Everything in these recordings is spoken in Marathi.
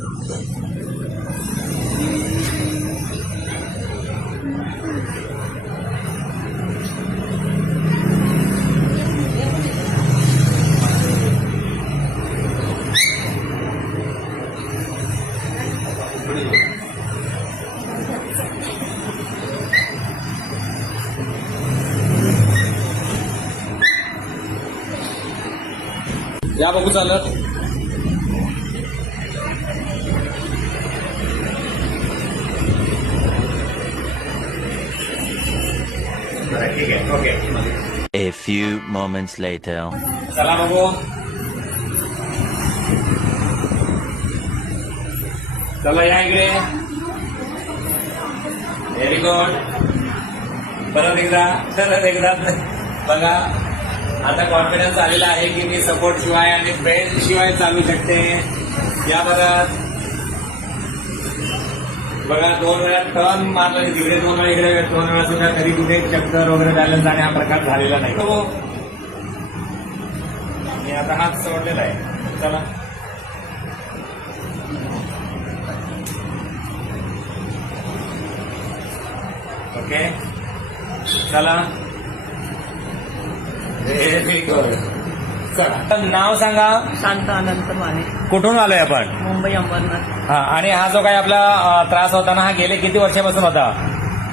या बघू चालत ठीक आहे. Okay. A few moments later. चला बघू. चला या इकडे. Very good. परत एकदा बघा. आता कॉन्फिडन्स आलेला आहे की मी सपोर्ट शिवाय आणि बेल्ट शिवाय चालू शकते. या परत बघा 2 वेळा टर्न मारला तिकडे 2 वेळा इकडे 2 वेळा सुद्धा कधी कुठे चक्कर वगैरे बॅलन्स आणि हा प्रकार झालेला नाही. मी आता हात सोडलेला आहे. चला ओके. चला व्हेरी गुड. चला नाव सांगा. शांत अनंत माने, कुठून आलोय आपण? मुंबई अंबरनाथ. हा. आणि हा जो काही आपला त्रास होता ना हा गेले किती वर्षापासून होता?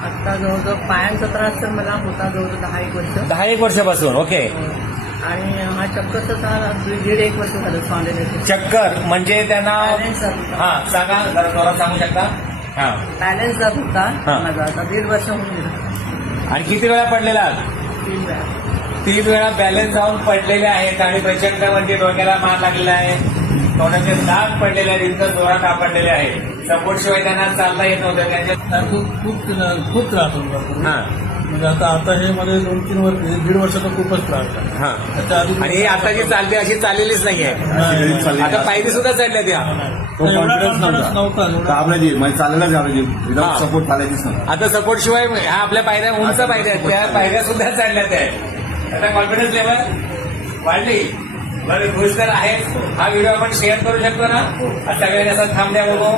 आता जवळजवळ पायांचा त्रास तर मला होता जवळजवळ 10 वर्ष. 10 वर्षापासून. ओके. आणि हा चक्करचा त्रास 1.5 वर्ष झालं स्वांधेचे. चक्कर म्हणजे त्यांना बॅलन्स जात होता. हा सांगा जरा जोरात सांगू शकता? हा. बॅलन्स जात होता हा. माझा. आता 1.5 वर्ष होऊन गेलं. आणि किती वेळा पडलेला? 3 वेळा. 3 वेळा बॅलन्स जाऊन पडलेले आहेत आणि प्रचंड म्हणजे डोक्याला मार लागलेला आहे. तोंडाचे दाग पडलेले आहेत. इतकं जोरात आपडलेले आहेत. सपोर्ट शिवाय त्यांना चालता येत नव्हतं. त्यांच्या खूप त्रास होता. हा म्हणजे आता हे मध्ये 2-3 वर्ष 1.5 वर्षाचा खूपच त्रास झाला. हा. त्याच्या आधी आणि ही आता जी चालते अशी चाललेलीच नाहीये. आता पायरी सुद्धा चढल्या त्या. कॉन्फिडन्स नव्हता. चालायची म्हणजे चालायला घालायची हा. विदाउट सपोर्ट चालायचीच नव्हती. आता सपोर्ट शिवाय ह्या आपल्या पायऱ्या उंच पायऱ्या आहेत. त्या पायऱ्या सुद्धा चढल्या त्या. आता कॉन्फिडन्स लेवल वाढली. बरं खुश तर आहे. हा व्हिडिओ आपण शेअर करू शकतो ना? सगळ्यांनी असा थांबल्या बघू.